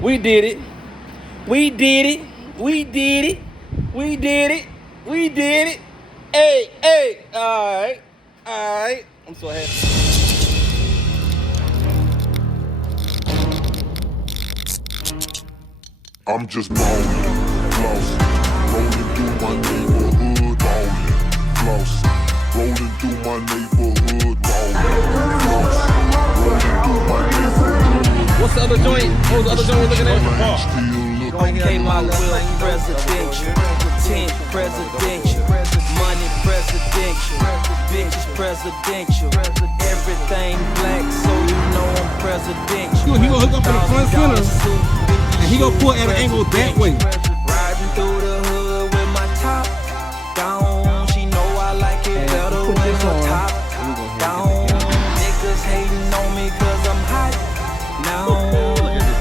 We did it. We did it. We did it. We did it. We did it. Hey, hey. All right. All right. I'm so happy. I'm just ballin', flossing, rolling through my neighborhood, ballin', flossing, rolling through my neighborhood, ballin', flossing, rolling through my neighborhood. What's the other joint? What was the other joint we're looking at? Okay, my will presidential, 10 presidential, money presidential, bitches presidential, everything black, so you know I'm presidential. He gonna hook up in the front center, and he gonna pull at an angle that way. Riding through the hood with my top down, she know I like it better with the top down. Niggas hating on me 'cause I'm hot now.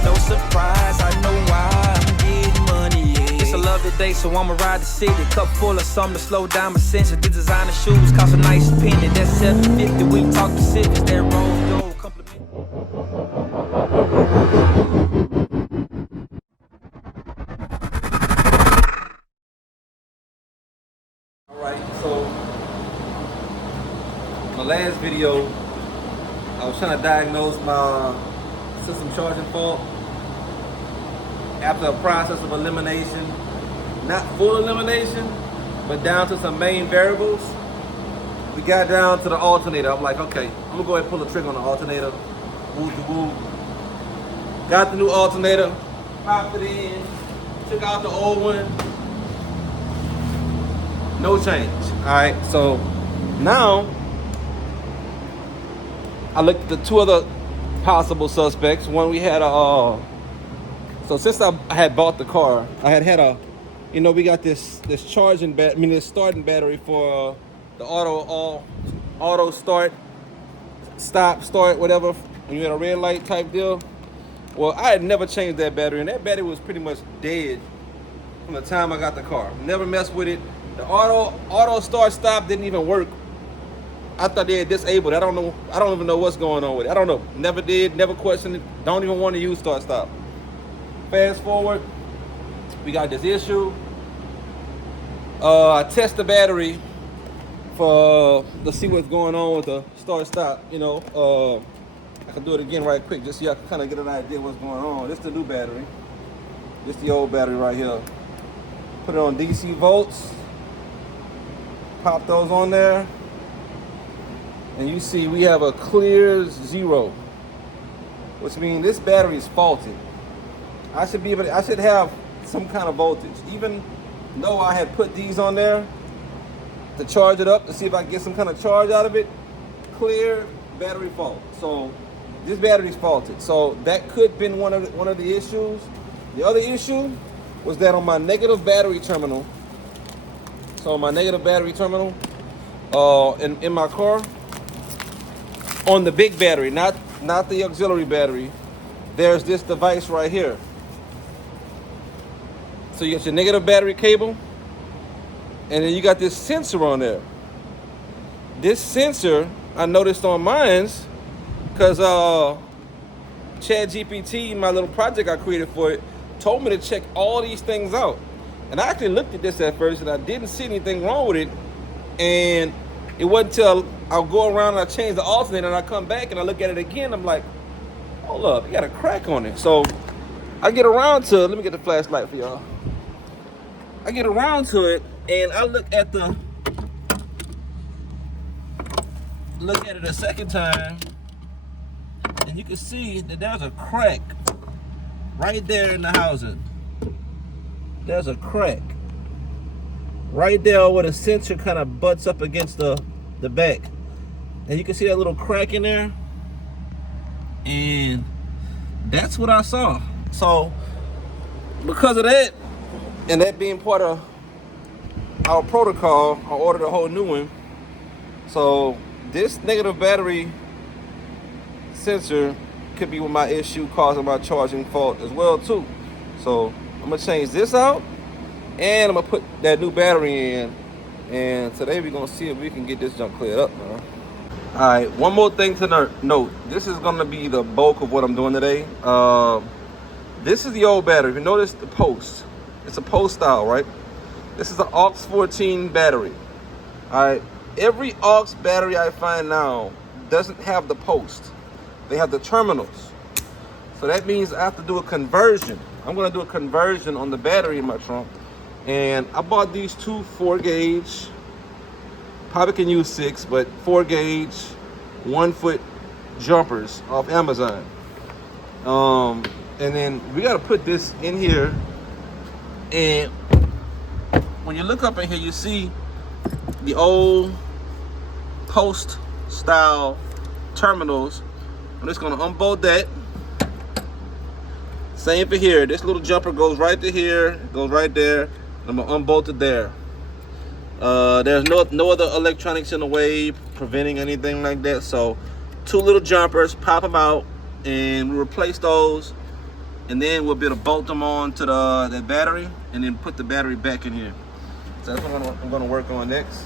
No surprise, I know why I'm getting money. Yeah. It's a lovely day, so I'ma ride the city. Cup full of something to slow down my senses. The designer shoes cost a nice penny. That's $750. We talk Pacifics, that rose gold compliment. Alright, so my last video, I was trying to diagnose my system charging fault after a process of elimination, not full elimination, but down to some main variables. We got down to the alternator. I'm like, okay, I'm gonna go ahead and pull the trigger on the alternator. Woo. Got the new alternator, popped it in, took out the old one. No change. All right, so now I looked at the two other possible suspects. One, we had so since I had bought the car, I had a, you know, we got this charging this starting battery for the auto start, stop, start, whatever, when you had a red light type deal. Well, I had never changed that battery, and that battery was pretty much dead from the time I got the car. Never messed with it. The auto start stop didn't even work. I thought they had disabled it. I don't even know what's going on with it. I don't know. Never did, never questioned it. Don't even want to use start stop. Fast forward, we got this issue. I test the battery to see what's going on with the start stop. You know, I can do it again right quick just so y'all can kind of get an idea what's going on. This is the new battery. This is the old battery right here. Put it on DC volts. Pop those on there. And you see we have a clear 0, which means this battery is faulty. I should have some kind of voltage. Even though I had put these on there to charge it up to see if I can get some kind of charge out of it, clear battery fault. So this battery is faulted. So that could have been one of the issues. The other issue was that on my negative battery terminal. So my negative battery terminal in my car, on the big battery, not the auxiliary battery, there's this device right here. So you got your negative battery cable, and then you got this sensor on there. This sensor, I noticed on mine's, because ChatGPT, my little project I created for it, told me to check all these things out. And I actually looked at this at first, and I didn't see anything wrong with it. And it wasn't until I'll go around and I change the alternator, and I come back and I look at it again. I'm like, hold up, you got a crack on it. So I get around to, let me get the flashlight for y'all. I get around to it, and I look at it a second time, and you can see that there's a crack right there in the housing. There's a crack right there where the sensor kind of butts up against the back, and you can see that little crack in there, and that's what I saw. So because of that, and that being part of our protocol, I ordered a whole new one. So this negative battery sensor could be with my issue causing my charging fault as well too. So I'm gonna change this out, and I'm gonna put that new battery in, and today we're gonna see if we can get this junk cleared up, man. All right, one more thing to note. This is gonna be the bulk of what I'm doing today. This is the old battery. If you notice the post, it's a post style, right? This is an aux 14 battery. All right. Every aux battery I find now doesn't have the post. They have the terminals. So that means I have to do a conversion. I'm gonna do a conversion on the battery in my trunk. And I bought these two 4-gauge, probably can use 6, but 4-gauge, 1-foot jumpers off Amazon. And then we gotta put this in here. And when you look up in here, you see the old post style terminals. I'm just gonna unbolt that. Same for here. This little jumper goes right to here, goes right there. I'm gonna unbolt it there. There's no other electronics in the way preventing anything like that. So 2 little jumpers, pop them out, and we replace those, and then we'll be able to bolt them on to the battery, and then put the battery back in here. So that's what I'm gonna work on next.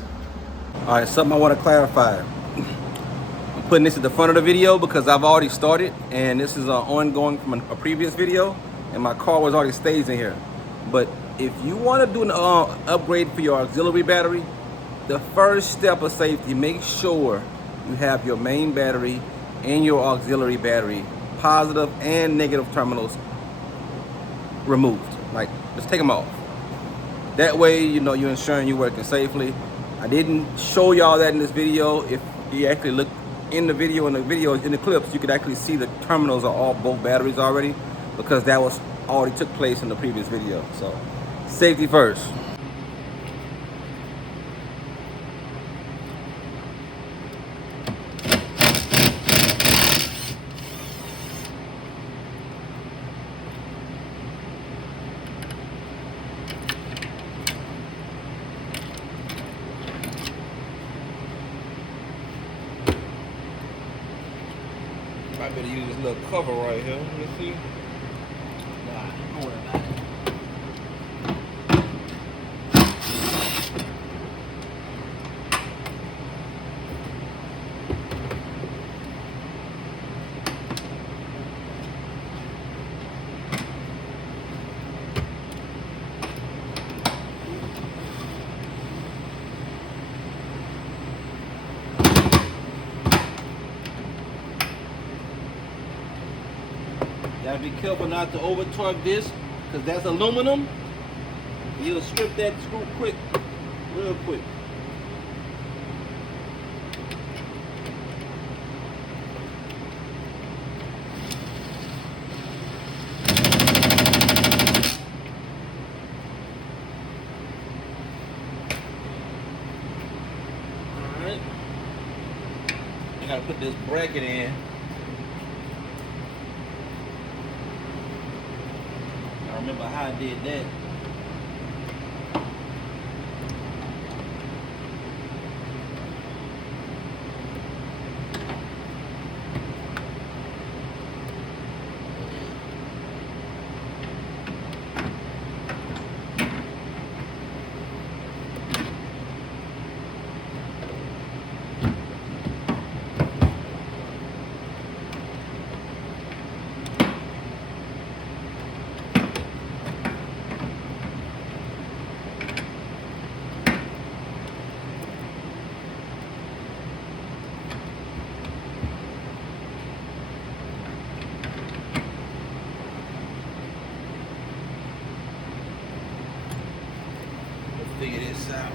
All right, something I want to clarify. I'm putting this at the front of the video because I've already started, and this is ongoing from a previous video, and my car was already staged in here. But if you want to do an upgrade for your auxiliary battery, the first step of safety, make sure you have your main battery and your auxiliary battery, positive and negative terminals, removed. Like, just take them off. That way, you know, you're ensuring you're working safely. I didn't show y'all that in this video. If you actually look in the video, in the clips, you could actually see the terminals are all both batteries already, because that was already took place in the previous video. So, safety first. I better use this little cover right here. Let me see. Nah, don't worry about it. Gotta be careful not to over torque this, because that's aluminum. You'll strip that screw quick, real quick. Alright. I gotta put this bracket in. I remember how I did that. Figure this out.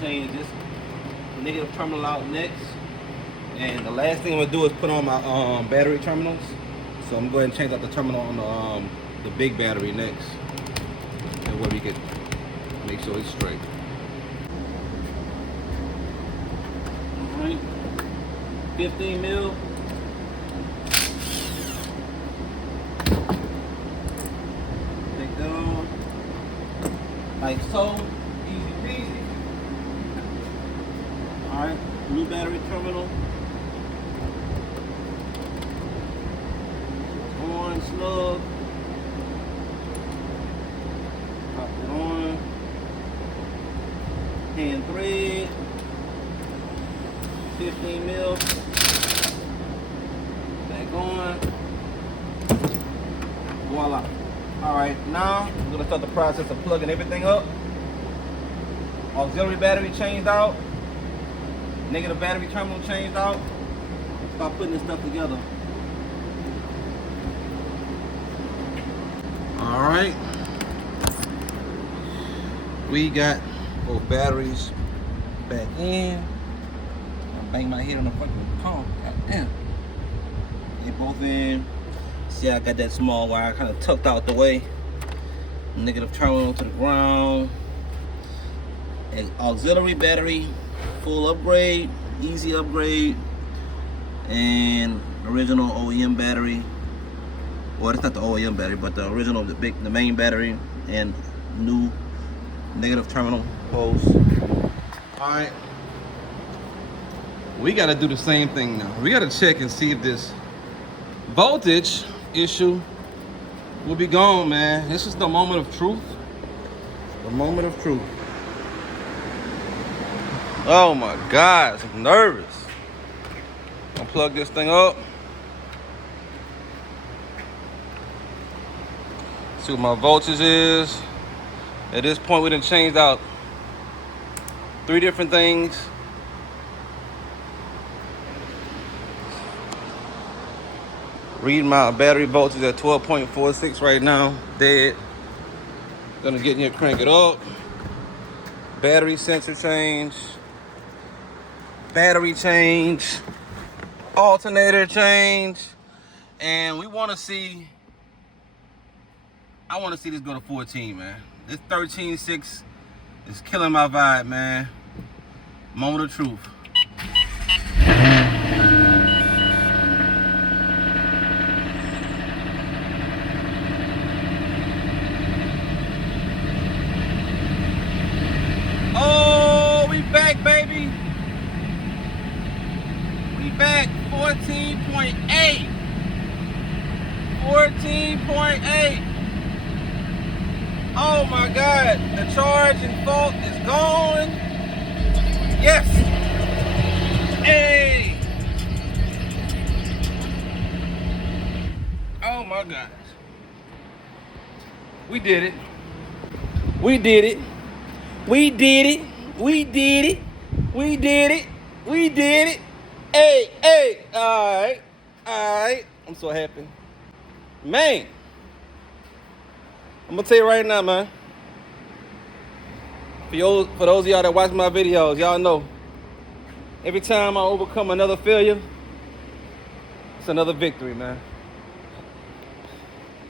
Change this negative terminal out next, and the last thing I'm gonna do is put on my battery terminals. So I'm going to change out the terminal on the big battery next, and where we could Make sure it's straight. All right, 15 mil. Take that on. Like so, easy peasy. All right, new battery terminal. On, snug. Pop it on. Hand thread. 15 mil. Back on. Voila. Alright, now we're gonna start the process of plugging everything up. Auxiliary battery changed out. Negative battery terminal changed out. Start putting this stuff together. Alright. We got both batteries back in. I bang my head on the fucking pump. God damn. They both in. See, I got that small wire kind of tucked out the way. Negative terminal to the ground. An auxiliary battery, full upgrade, easy upgrade, and original OEM battery. Well, it's not the OEM battery, but the original, the main battery, and new negative terminal post. All right, we got to do the same thing now. We got to check and see if this voltage issue will be gone, man. This is the moment of truth. The moment of truth. Oh my God, I'm nervous. I'll plug this thing up. See what my voltage is. At this point, we done changed out 3 different things. Reading my battery voltage at 12.46 right now, dead. Gonna get in here, crank it up. Battery sensor change. Battery change. Alternator change. And we wanna see, I wanna see this go to 14, man. This 13.6 is killing my vibe, man. Moment of truth. Oh, we back, baby. We back. 14.8. 14.8. Oh my God, the charging fault is gone. Yes. Hey. Oh my gosh. We did it. We did it. We did it. We did it. We did it. We did it. Hey, hey. All right. All right. I'm so happy. Man. I'm gonna tell you right now, man. For those of y'all that watch my videos, y'all know every time I overcome another failure, it's another victory, man.